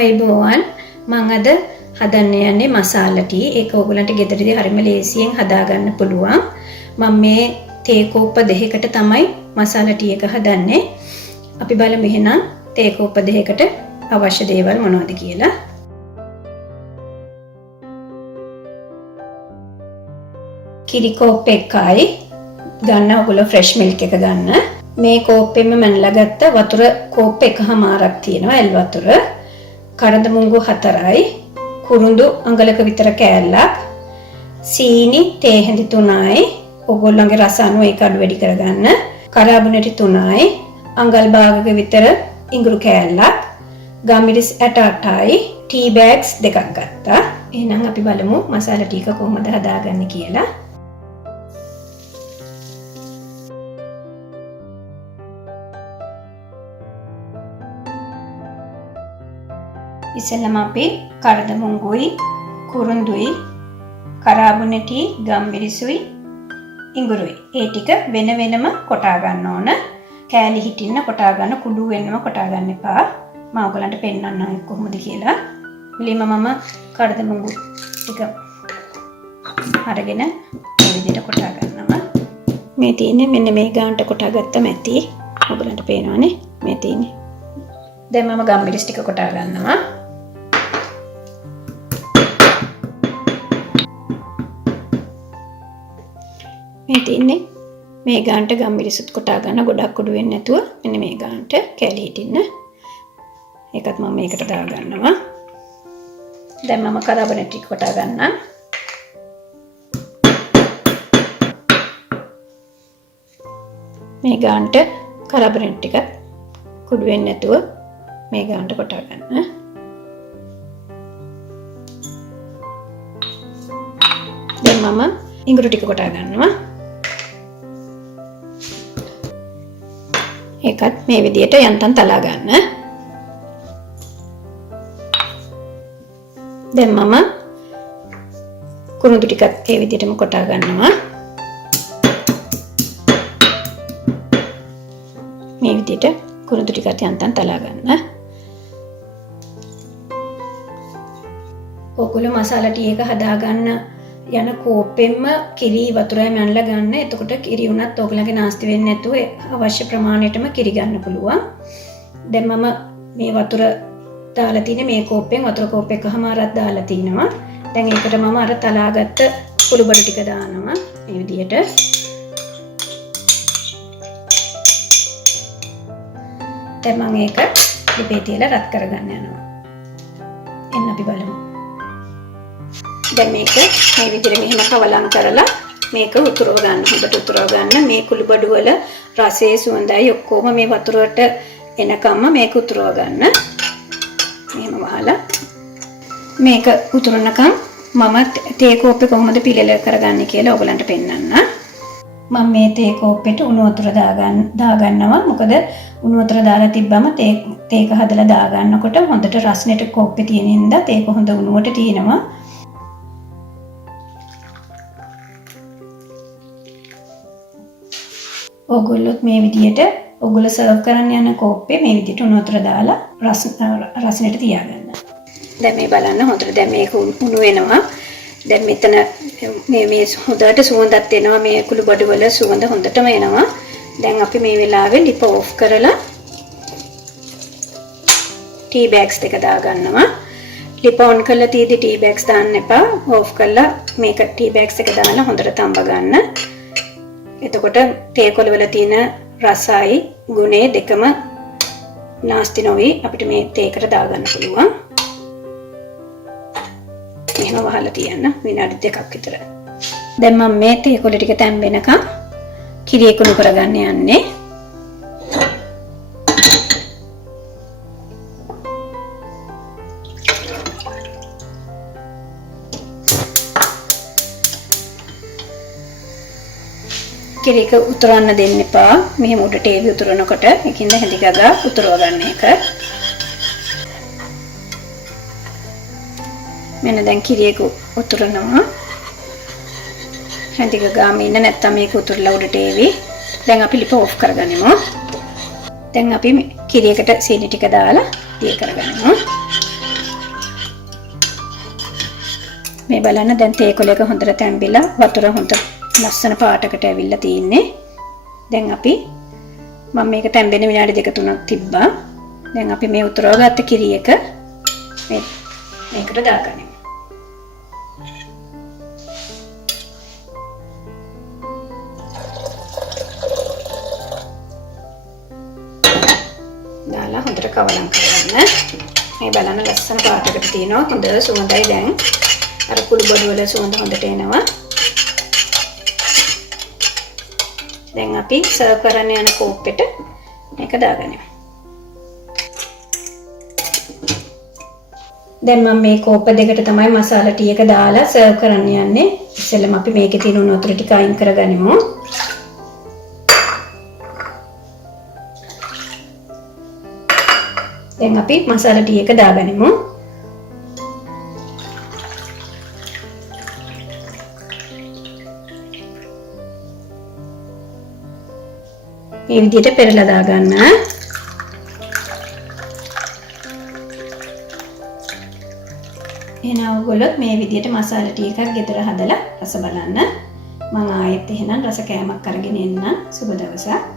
අයිබෝවන් මම අද හදන්න යන්නේ මසාලා ටී. ඒක ඕගොල්ලන්ට ගෙදරදී හරිම ලේසියෙන් හදාගන්න පුළුවන්. මම මේ තේ කෝප්ප දෙකකට තමයි මසාලා ටී එක හදන්නේ. අපි බලමු එහෙනම් තේ කෝප්ප දෙකකට අවශ්‍ය දේවල් මොනවද කියලා. කිරි කෝප්ප එකයි ගන්න. ඔයගොල්ලෝ ෆ්‍රෙෂ් මිල්ක් එක ගන්න. මේ කෝප්පෙම මනලා ගත්ත වතුර කෝප්ප එකමාරක් තියෙනවා, එල් වතුර. කරඳ මුංගු 4යි, කුරුඳු අඟලක විතර කෑල්ලක්, සීනි තේ හැඳි 3යි, ඔයගොල්ලන්ගේ රස අනුව ඒක අඩු වැඩි කරගන්න. කරාබුනටි 3යි, අඟල් භාගක විතර ඉඟුරු කෑල්ලක්, ගම්මිරිස් ඇට 8යි, ටී බෑග්ස් 2ක් ගත්තා. එහෙනම් අපි බලමු මසාලා ටී එක කොහොමද හදාගන්නේ කියලා. ඉස්සෙල්ලාම අපි කරද මුංගුයි, කුරුඳුයි, කරාබුනටි, ගම්මිරිසුයි, ඉඟුරුයි ඒ ටික වෙන වෙනම කොටා ගන්න ඕන. කෑලි හිටින්න කොටා ගන්න, කුඩු වෙන්නම කොටා ගන්න එපා. මම ඔයගලන්ට පෙන්නන්නම් කොහොමද කියලා. මුලින්ම මම කරද මුංගු ටික අරගෙන මේ විදිහට කොටා ගන්නවා. මේ තියෙන්නේ මෙන්න මේ ගානට කොටා ගත්ත මැටි. ඔයගලන්ට පේනවනේ මේ තියෙන්නේ. දැන් මම ගම්මිරිස් ටික කොටා ගන්නවා. මේ තින්නේ මේ ගානට ගම්මිරිසුත් කොටා ගන්න, ගොඩක් කුඩු වෙන්නේ නැතුව මෙන්න මේ ගානට කැලි හිටින්න. ඒකත් මම මේකට දා ගන්නවා. දැන් මම කරාබුනටි කොටා ගන්නම්. මේ ගානට කරාබුනටි ටික කුඩු වෙන්නේ නැතුව මේ ගානට කොටා ගන්න. දැන් මම ඉඟුරු ටික කොටා ගන්නවා. ඒකත් මේ විදිහට යන්තම් තලා ගන්න. දැන් මම කුරුඳු ටිකත් ඒ විදිහටම කොටා ගන්නවා. මේ විදිහට කුරුඳු ටිකත් යන්තම් තලා ගන්න. ඔයගොල්ලෝ මසාලා ටී එක හදාගන්න යන කෝප්පෙන්ම කිරි වතුරයි මැනලා ගන්න. එතකොට කිරි උනත් ඔයගලගේ නාස්ති වෙන්නේ නැතුව අවශ්‍ය ප්‍රමාණයටම කිරි ගන්න පුළුවන්. දැන් මම මේ වතුර දාලා තියෙන මේ කෝප්පෙන් වතුර කෝප් එකමාරක් දාලා තිනවා. දැන් ඒකට මම අර තලාගත්ත කුළු බඩු ටික දානවා මේ විදිහට. දැන් මම ඒක ලිපේ තියලා රත් කරගන්න යනවා. එන්න අපි බලමු. දැන් මේක මේ විදිහට මෙහෙම කවලම් කරලා මේක උතුරව ගන්න. හොඳට උතුරව ගන්න. මේ කුළු බඩු වල රසයේ සුවඳයි ඔක්කොම මේ වතුරට එනකම්ම මේක උතුරව ගන්න. මෙහෙම වහලා මේක උතුරනකම් මම තේ කෝප්පේ කොහොමද පිළිල කරගන්නේ කියලා ඔයගලන්ට පෙන්නන්න. මම මේ තේ කෝප්පෙට උණු වතුර දාගන්නවා. මොකද උණු වතුර දාලා තිබ්බම තේක හදලා දාගන්නකොට හොඳට රස්නෙට කෝප්පේ තියෙන හින්දා තේක හොඳ උණුවට තියෙනවා. ඔයගොල්ලොත් මේ විදිහට ඔයගොල්ලෝ සර්ව් කරන්න යන කෝප්පේ මේ විදිහට උණු වතුර දාලා රසනෙට තියාගන්න. දැන් මේ බලන්න හොඳට දැන් මේක උණු වෙනවා. දැන් මෙතන මේ හොඳට සුවඳක් එනවා. මේ කුළු බඩු වල සුවඳ හොඳටම එනවා. දැන් අපි මේ වෙලාවේ ලිප ඔෆ් කරලා ටී බෑග්ස් දෙක දාගන්නවා. ලිප ඔන් කරලා තියෙදි ටී බෑග්ස් දාන්න එපා. ඔෆ් කරලා මේක ටී බෑග්ස් එක දාලා හොඳට තඹ ගන්න. එතකොට තේ කොළ වල තියෙන රසයි ගුණේ දෙකම නාස්ති නොවි අපිට මේ තේකට දාගන්න පුළුවන්. එහෙම වහලා තියන්න විනාඩි 2ක් විතර. දැන් මම මේ තේ කොළ ටික තැම්බෙනකම් කිරි එකුණු කරගන්න යන්නේ. කිරි එක උතුරන්න දෙන්න එපා. මෙහෙම උඩට ඒවි උතුරනකොට ඒකින්ද හැඳි ගගා උතුරව ගන්න එක. මෙන්න දැන් කිරි එක උතුරනවා. හැඳි ගගාම ඉන්න නැත්තම් මේක උතුරලා උඩට ඒවි. දැන් අපි ලිප ඔෆ් කරගනිමු. දැන් අපි කිරි එකට සීනි ටික දාලා දිය කරගන්නවා. මේ බලන්න දැන් තේ කොලයක හොඳට තැම්බිලා වතුර හොඳ ලස්සන පාටකට ඇවිල්ලා තින්නේ. දැන් අපි මම මේක තැම්බෙන විනාඩි 2-3ක් තිබ්බා. දැන් අපි මේ උතුරවගත්ත කිරි එක මේකට දාගනිමු. දාලා හොඳට කවලම් කරගන්න. මේ බලන්න ලස්සන පාටකට තියෙනවා. හොඳ සුවඳයි දැන්. අර කුළු බඩු වල සුවඳ හොඳට එනවා. දැන් අපි සර්ව් කරන්න යන කෝප්පෙට මේක දාගනිමු. දැන් මම මේ කෝප්ප දෙකට තමයි මසාලා ටී එක දාලා සර්ව් කරන්න යන්නේ. ඉස්සෙල්ලම අපි මේකේ තියෙන උණු වතුර ටික අයින් කරගනිමු. දැන් අපි මසාලා ටී එක දාගනිමු. මේ විදිහට පෙරලා දාගන්න. එහෙනම් ඔයගොල්ලෝ මේ විදිහට මසාලා ටී එකක් ගෙදර හදලා රස බලන්න. මම ආයෙත් එහෙනම් රස කෑමක් අරගෙන එන්නම්. සුබ දවසක්.